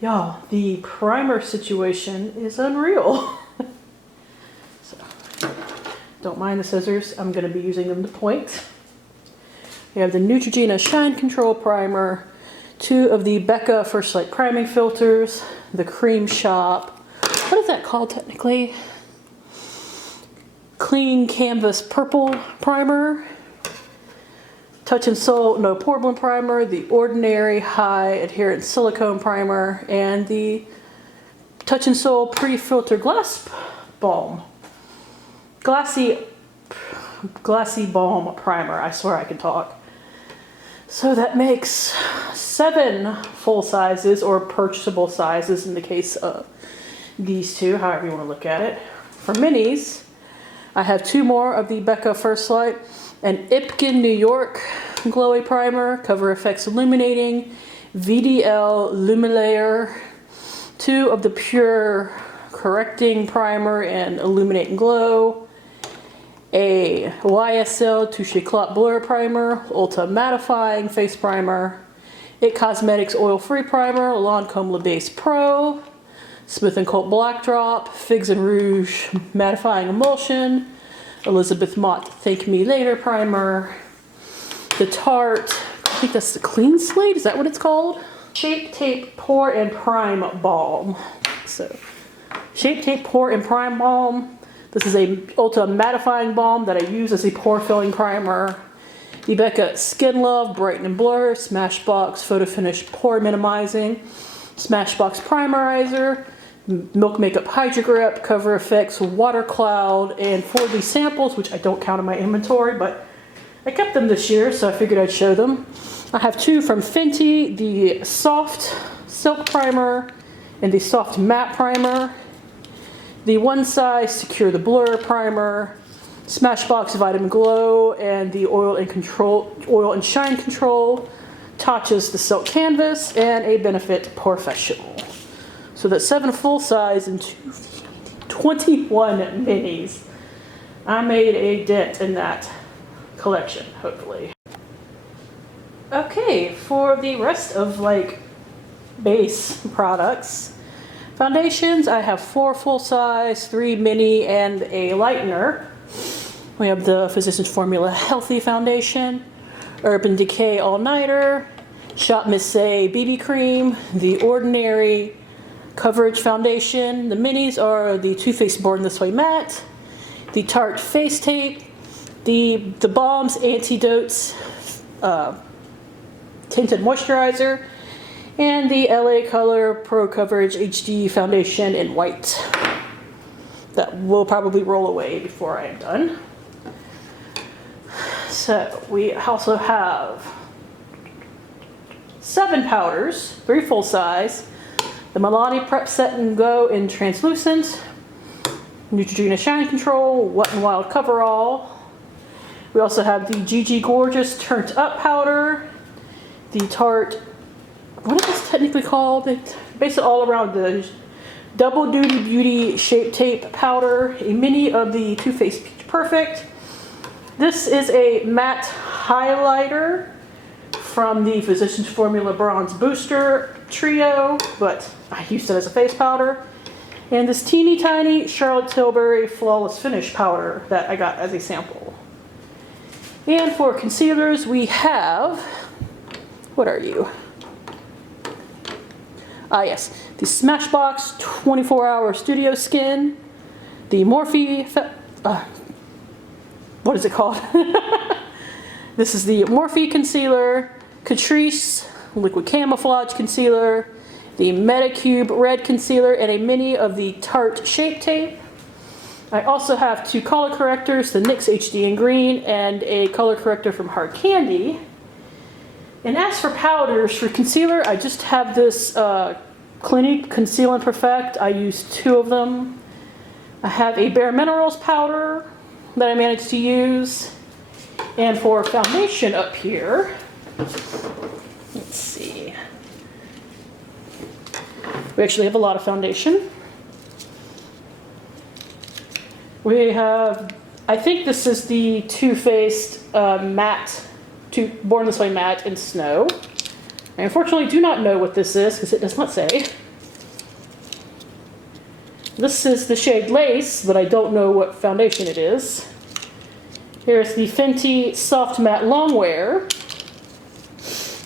Y'all, the primer situation is unreal. So, don't mind the scissors. I'm going to be using them to point. We have the Neutrogena Shine Control Primer, 2 of the Becca First Light Priming Filters, the Cream Shop. What is that called technically? Clean Canvas Purple Primer, Touch and Soul No Pore Blend Primer, the Ordinary High Adherence Silicone Primer, and the Touch and Soul Pre-Filter Glass Balm. Glassy Balm Primer. I swear I can talk. So that makes 7 full sizes, or purchasable sizes in the case of these 2, however you want to look at it. For minis, I have 2 more of the Becca First Light, an Ipkin New York Glowy Primer, Cover FX Illuminating, VDL Lumilayer, 2 of the Pure Correcting Primer and Illuminate and Glow, a YSL Touche Clot Blur Primer, Ulta Mattifying Face Primer, IT Cosmetics Oil Free Primer, Lancome Le Base Pro, Smith & Colt Black Drop, Figs and Rouge Mattifying Emulsion, Elizabeth Mott Thank Me Later Primer, the Tarte, I think that's the Clean Slate, is that what it's called? Shape Tape Pore and Prime Balm. So, Shape Tape Pore and Prime Balm. This is a Ulta Mattifying Balm that I use as a pore filling primer. The Becca Skin Love Brighten and Blur, Smashbox Photo Finish Pore Minimizing, Smashbox Primerizer, Milk Makeup Hydro Grip, Cover FX Water Cloud, and for the samples, which I don't count in my inventory, but I kept them this year, so I figured I'd show them. I have 2 from Fenty, the Soft Silk Primer and the Soft Matte Primer, the One Size Secure the Blur Primer, Smashbox Vitamin Glow, and the Oil and Shine Control, Tatcha's the Silk Canvas, and a Benefit Professional. So that's 7 full size and 21 minis. I made a dent in that collection, hopefully. Okay, for the rest of base products. Foundations, I have 4 full size, 3 mini, and a lightener. We have the Physicians Formula Healthy Foundation, Urban Decay All Nighter, Shop Miss A BB Cream, the Ordinary Coverage Foundation. The minis are the Too Faced Born This Way Matte, the Tarte Face Tape, the Balms Antidotes Tinted Moisturizer, and the LA Color Pro Coverage HD Foundation in white. That will probably roll away before I am done. So we also have 7 powders, 3 full size. The Milani Prep Set and Go in Translucent, Neutrogena Shine Control, Wet n Wild Coverall. We also have the GG Gorgeous Turned Up Powder, the Tarte, what is this technically called? They base it all around the Double Duty Beauty Shape Tape Powder, a mini of the Too Faced Peach Perfect. This is a matte highlighter from the Physicians Formula Bronze Booster Trio, but I used it as a face powder. And this teeny tiny Charlotte Tilbury Flawless Finish powder that I got as a sample. And for concealers, we have, what are you? Ah yes, the Smashbox 24-Hour Studio Skin, the Morphe, what is it called? This is the Morphe Concealer, Catrice Liquid Camouflage Concealer, the Metacube Red Concealer, and a mini of the Tarte Shape Tape. I also have 2 color correctors, the NYX HD in green and a color corrector from Hard Candy. And as for powders, for concealer, I just have this Clinique Conceal and Perfect. I use 2 of them. I have a Bare Minerals powder that I managed to use. And for foundation up here, let's see. We actually have a lot of foundation. We have, I think this is the Too Faced matte, Born This Way Matte in Snow. I unfortunately do not know what this is because it does not say. This is the shade Lace, but I don't know what foundation it is. Here's the Fenty Soft Matte Longwear.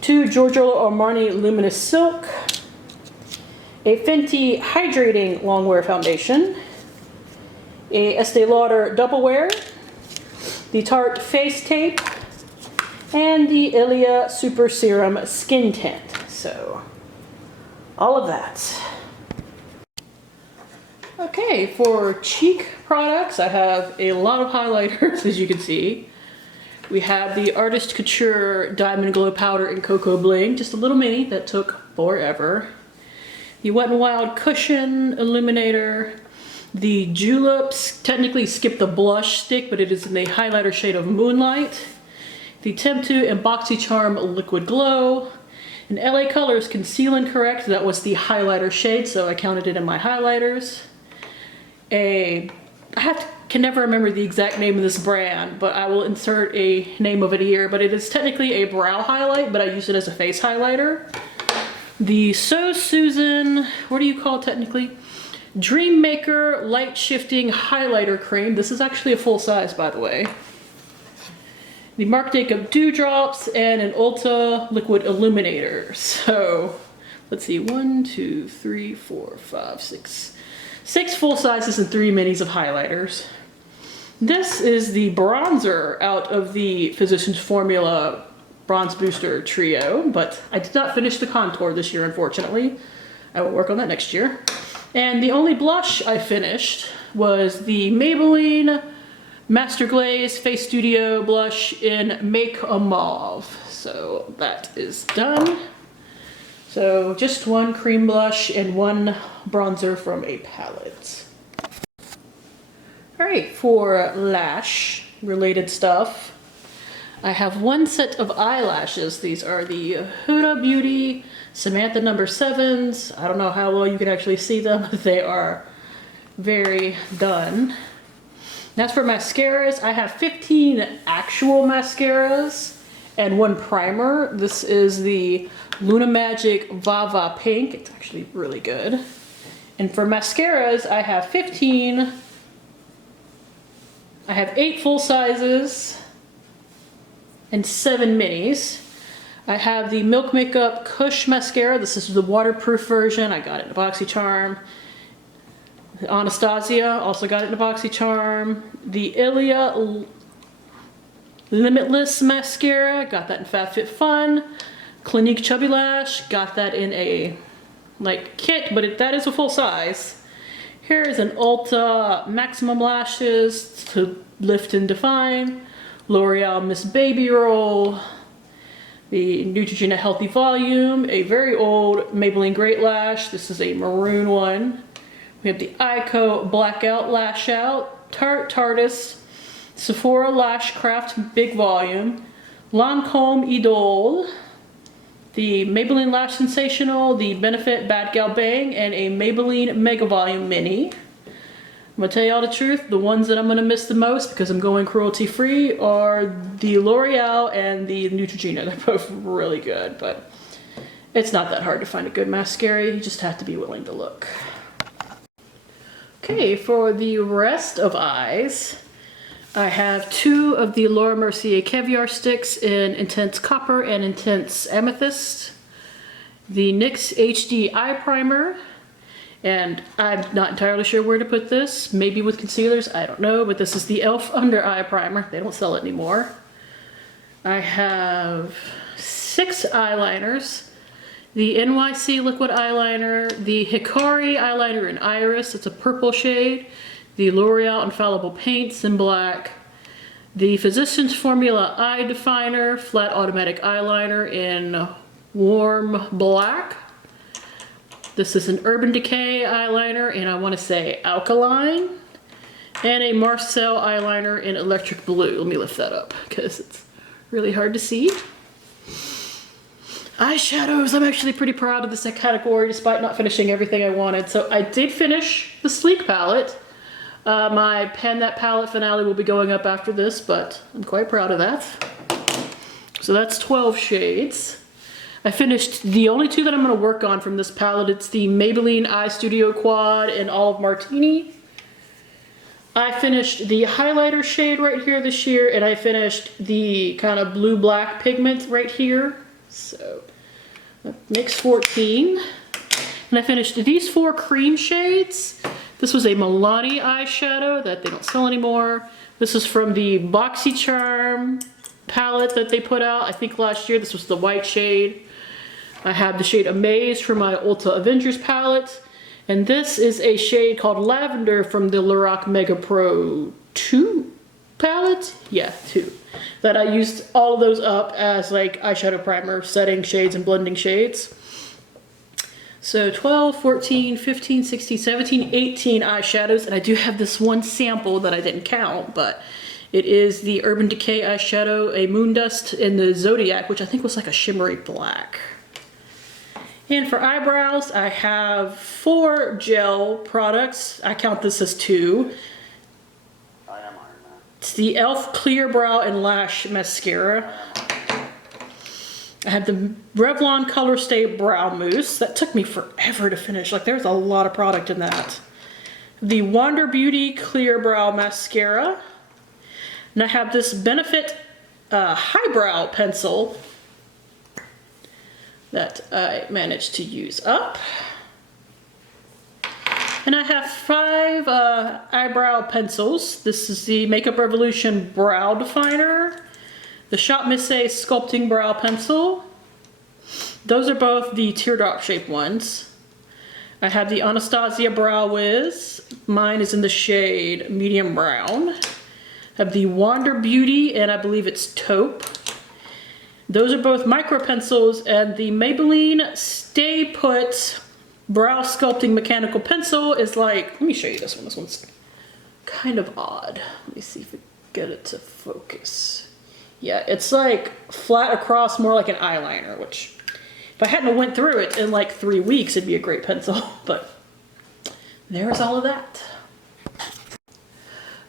2 Giorgio Armani Luminous Silk. A Fenty Hydrating Longwear Foundation. A Estee Lauder Double Wear. The Tarte Face Tape. And the Ilia Super Serum Skin Tint. So, all of that. Okay, for cheek products, I have a lot of highlighters, as you can see. We have the Artist Couture Diamond Glow Powder in Cocoa Bling, just a little mini that took forever. The Wet n Wild Cushion Illuminator. The Juleps, technically skipped the blush stick, but it is in the highlighter shade of Moonlight. The Temptu and BoxyCharm Liquid Glow. And LA Colors Conceal and Correct, that was the highlighter shade, so I counted it in my highlighters. Can never remember the exact name of this brand, but I will insert a name of it here, but it is technically a brow highlight, but I use it as a face highlighter. The So Susan, what do you call it technically? Dream Maker Light Shifting Highlighter Cream. This is actually a full size, by the way. The Marc Jacob Dewdrops and an Ulta Liquid Illuminator. So, let's see, 1, 2, 3, 4, 5, 6. 6 full sizes and 3 minis of highlighters. This is the bronzer out of the Physicians Formula Bronze Booster Trio, but I did not finish the contour this year, unfortunately. I will work on that next year. And the only blush I finished was the Maybelline Master Glaze Face Studio blush in Make a Mauve. So that is done. So just 1 cream blush and 1 bronzer from a palette. Alright, for lash related stuff, I have 1 set of eyelashes. These are the Huda Beauty Samantha No. 7s. I don't know how well you can actually see them. They are very done. That's for mascaras. I have 15 actual mascaras and 1 primer. This is the Luna Magic Vava Pink. It's actually really good. And for mascaras, I have 15. I have 8 full sizes and 7 minis. I have the Milk Makeup Kush Mascara. This is the waterproof version. I got it in a BoxyCharm. Anastasia, also got it in a BoxyCharm. The Ilia Limitless Mascara, got that in FabFitFun. Clinique Chubby Lash, got that in a kit, but that is a full size. Here is an Ulta Maximum Lashes to lift and define. L'Oreal Miss Baby Roll. The Neutrogena Healthy Volume, a very old Maybelline Great Lash. This is a maroon one. We have the Ico Blackout Lash Out, Tarteist, Sephora Lash Craft Big Volume, Lancome Idole, the Maybelline Lash Sensational, the Benefit Bad Gal Bang, and a Maybelline Mega Volume Mini. I'm gonna tell you all the truth, the ones that I'm gonna miss the most because I'm going cruelty free are the L'Oreal and the Neutrogena. They're both really good, but it's not that hard to find a good mascara, you just have to be willing to look. Okay, for the rest of eyes, I have 2 of the Laura Mercier Caviar Sticks in Intense Copper and Intense Amethyst. The NYX HD Eye Primer, and I'm not entirely sure where to put this. Maybe with concealers, I don't know, but this is the e.l.f. Under Eye Primer. They don't sell it anymore. I have 6 eyeliners. The NYC Liquid Eyeliner, the Hikari Eyeliner in Iris, it's a purple shade, the L'Oreal Infallible Paints in black, the Physicians Formula Eye Definer Flat Automatic Eyeliner in warm black. This is an Urban Decay eyeliner, and I want to say alkaline, and a Marcel eyeliner in electric blue. Let me lift that up because it's really hard to see. Eyeshadows, I'm actually pretty proud of this category despite not finishing everything I wanted. So I did finish the Sleek palette. My Pan That Palette finale will be going up after this, but I'm quite proud of that. So that's 12 shades. I finished the only two that I'm going to work on from this palette. It's the Maybelline Eye Studio Quad and Olive Martini. I finished the highlighter shade right here this year, and I finished the kind of blue-black pigment right here. So that makes 14. And I finished these 4 cream shades. This was a Milani eyeshadow that they don't sell anymore. This is from the BoxyCharm palette that they put out, I think last year. This was the white shade. I have the shade Amaze from my Ulta Avengers palette. And this is a shade called Lavender from the Lorac Mega Pro 2 palette. Yeah, 2. That I used all of those up as like eyeshadow primer, setting shades and blending shades. So 12, 14, 15, 16, 17, 18 eyeshadows. And I do have this one sample that I didn't count, but it is the Urban Decay eyeshadow, a Moondust in the Zodiac, which I think was like a shimmery black. And for eyebrows, I have 4 gel products. I count this as 2. It's the e.l.f. Clear Brow and Lash Mascara. I have the Revlon Color Stay Brow Mousse. That took me forever to finish. Like, there's a lot of product in that. The Wander Beauty Clear Brow Mascara. And I have this Benefit Highbrow Pencil that I managed to use up. And I have 5 eyebrow pencils. This is the Makeup Revolution Brow Definer, the Shop Miss A Sculpting Brow Pencil. Those are both the teardrop shaped ones. I have the Anastasia Brow Wiz. Mine is in the shade medium brown. I have the Wander Beauty, and I believe it's Taupe. Those are both micro pencils, and the Maybelline Stay Put Brow Sculpting Mechanical Pencil is like, let me show you this one. This one's kind of odd. Let me see if we get it to focus. Yeah, it's like flat across, more like an eyeliner, which if I hadn't went through it in like 3 weeks, it'd be a great pencil, but there's all of that.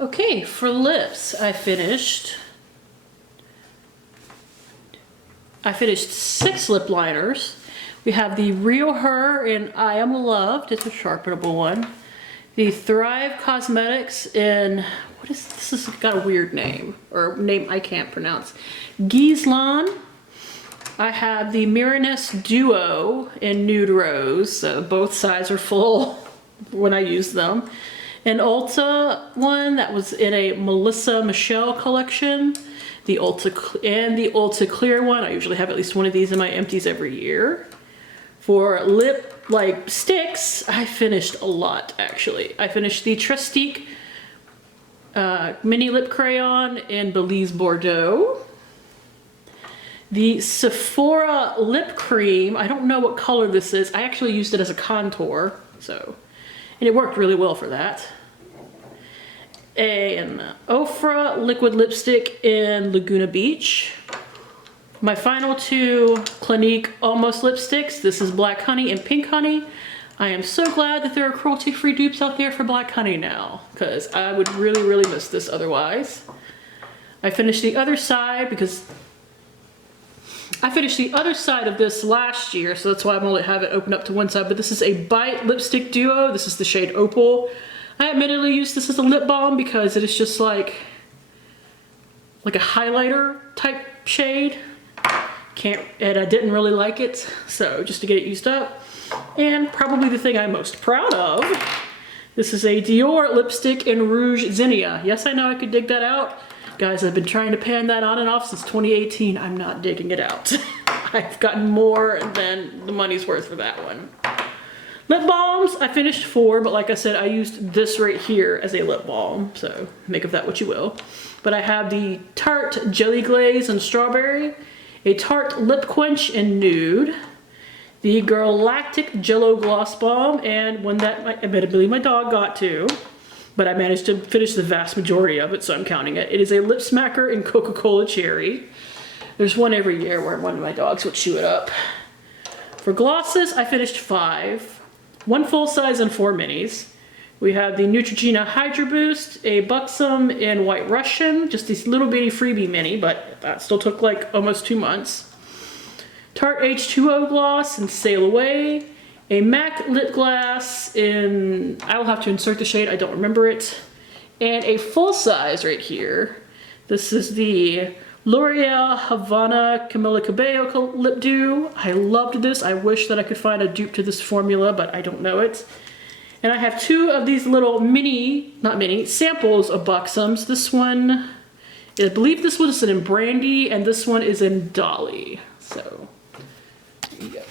Okay, for lips, I finished 6 lip liners. We have the Real Her in I Am Loved. It's a sharpenable one. The Thrive Cosmetics in, what is this? This has got a weird name, or name I can't pronounce. Gieslan. I have the Miraness Duo in Nude Rose. So both sides are full when I use them. An Ulta one that was in a Melissa Michelle collection. The Ulta Clear one. I usually have at least one of these in my empties every year. For lip like sticks, I finished a lot actually. I finished the Trestique mini lip crayon in Belize Bordeaux. The Sephora Lip Cream. I don't know what color this is. I actually used it as a contour, and it worked really well for that. An Ofra liquid lipstick in Laguna Beach. My final 2 Clinique Almost lipsticks. This is Black Honey and Pink Honey. I am so glad that there are cruelty-free dupes out there for Black Honey now, because I would really, really miss this otherwise. I finished the other side because I finished the other side of this last year, so that's why I'm only have it open up to one side, but this is a Bite Lipstick Duo. This is the shade Opal. I admittedly used this as a lip balm because it is just like a highlighter type shade. And I didn't really like it, so just to get it used up. And probably the thing I'm most proud of, this is a Dior lipstick in Rouge Zinnia. Yes, I know I could dig that out. Guys, I've been trying to pan that on and off since 2018. I'm not digging it out. I've gotten more than the money's worth for that one. Lip balms, I finished 4, but like I said, I used this right here as a lip balm, so make of that what you will. But I have the Tarte Jelly Glaze in Strawberry, a Tarte Lip Quench in Nude, the Galactic Jello Gloss Balm, and one that admittedly my dog got to, but I managed to finish the vast majority of it, so I'm counting it. It is a Lip Smacker in Coca-Cola Cherry. There's one every year where one of my dogs would chew it up. For glosses, I finished 5. 1 full size and 4 minis. We have the Neutrogena Hydro Boost, a Buxom in White Russian, just this little bitty freebie mini, but that still took like almost 2 months. Tarte H2O gloss in Sail Away, a MAC lip gloss in, I will have to insert the shade, I don't remember it, and a full size right here. This is the L'Oreal Havana Camila Cabello Lip Dew. I loved this. I wish that I could find a dupe to this formula, but I don't know it. And I have two of these little not mini, samples of Buxom's. This one, I believe this one is in Brandy, and this one is in Dolly. So, there you go.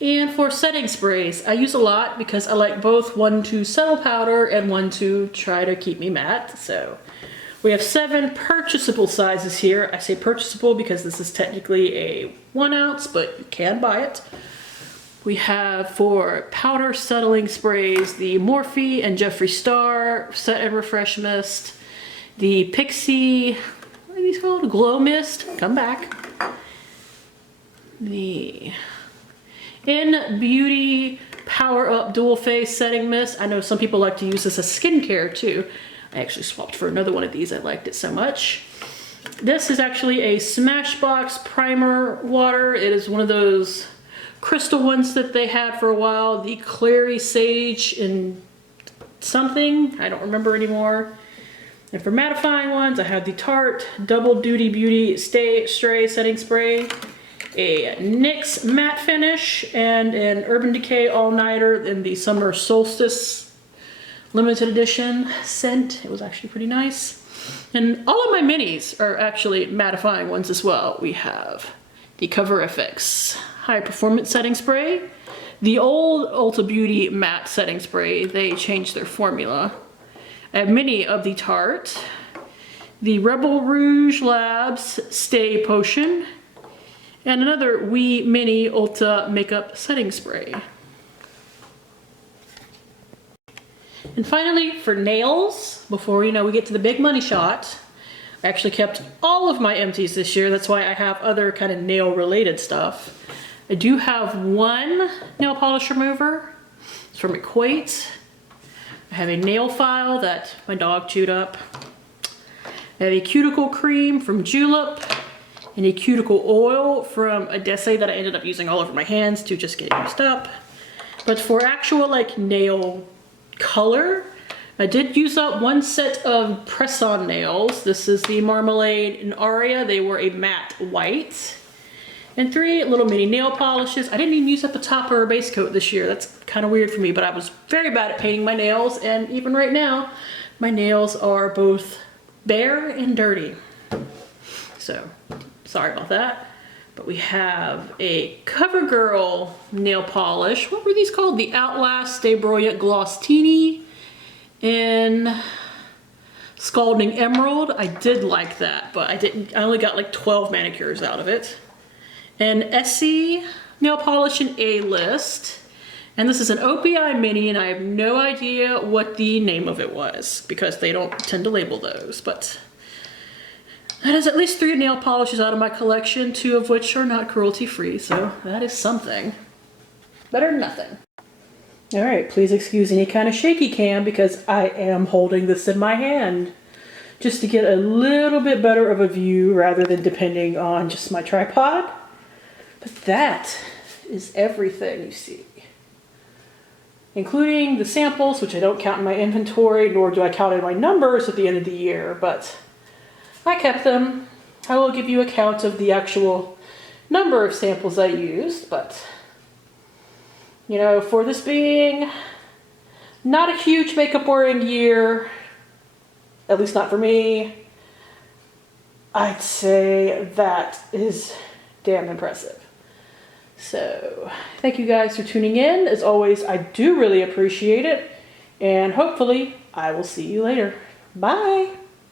And for setting sprays, I use a lot because I like both one to settle powder and one to try to keep me matte. So we have 7 purchasable sizes here. I say purchasable because this is technically a 1 ounce, but you can buy it. We have for powder settling sprays, the Morphe and Jeffree Star Set and Refresh Mist, the Pixie, what are these called? Glow Mist, come back. The In Beauty Power Up Dual Phase Setting Mist. I know some people like to use this as skincare too. I actually swapped for another one of these. I liked it so much. This is actually a Smashbox Primer Water. It is one of those crystal ones that they had for a while. The Clary Sage and something. I don't remember anymore. And for mattifying ones, I have the Tarte Double Duty Beauty Stay Setting Spray, a NYX Matte Finish, and an Urban Decay All-Nighter in the Summer Solstice limited edition scent. It was actually pretty nice. And all of my minis are actually mattifying ones as well. We have the CoverFX High Performance Setting Spray, the old Ulta Beauty Matte Setting Spray. They changed their formula. I have many of the Tarte, the Rebel Rouge Labs Stay Potion, and another wee mini Ulta Makeup Setting Spray. And finally, for nails, before we get to the big money shot, I actually kept all of my empties this year. That's why I have other kind of nail related stuff. I do have one nail polish remover. It's from Equate. I have a nail file that my dog chewed up. I have a cuticle cream from Julep and a cuticle oil from Adesse that I ended up using all over my hands to just get used up. But for actual nail color, I did use up one set of press-on nails. This is the Marmalade and Aria. They were a matte white. And 3 little mini nail polishes. I didn't even use up a topper or base coat this year. That's kind of weird for me, but I was very bad at painting my nails, and even right now, my nails are both bare and dirty. So, sorry about that. But we have a CoverGirl nail polish. What were these called? The Outlast Stay Brilliant Gloss Teeny in Scalding Emerald. I did like that, but I only got like 12 manicures out of it. An Essie nail polish in A-List. And this is an OPI mini, and I have no idea what the name of it was because they don't tend to label those, but that is at least 3 nail polishes out of my collection, 2 of which are not cruelty-free, so that is something. Better than nothing. All right, please excuse any kind of shaky cam because I am holding this in my hand just to get a little bit better of a view rather than depending on just my tripod. But that is everything you see, including the samples, which I don't count in my inventory, nor do I count in my numbers at the end of the year, but I kept them. I will give you a count of the actual number of samples I used, but for this being not a huge makeup wearing year, at least not for me, I'd say that is damn impressive. So, thank you guys for tuning in. As always, I do really appreciate it, and hopefully I will see you later. Bye!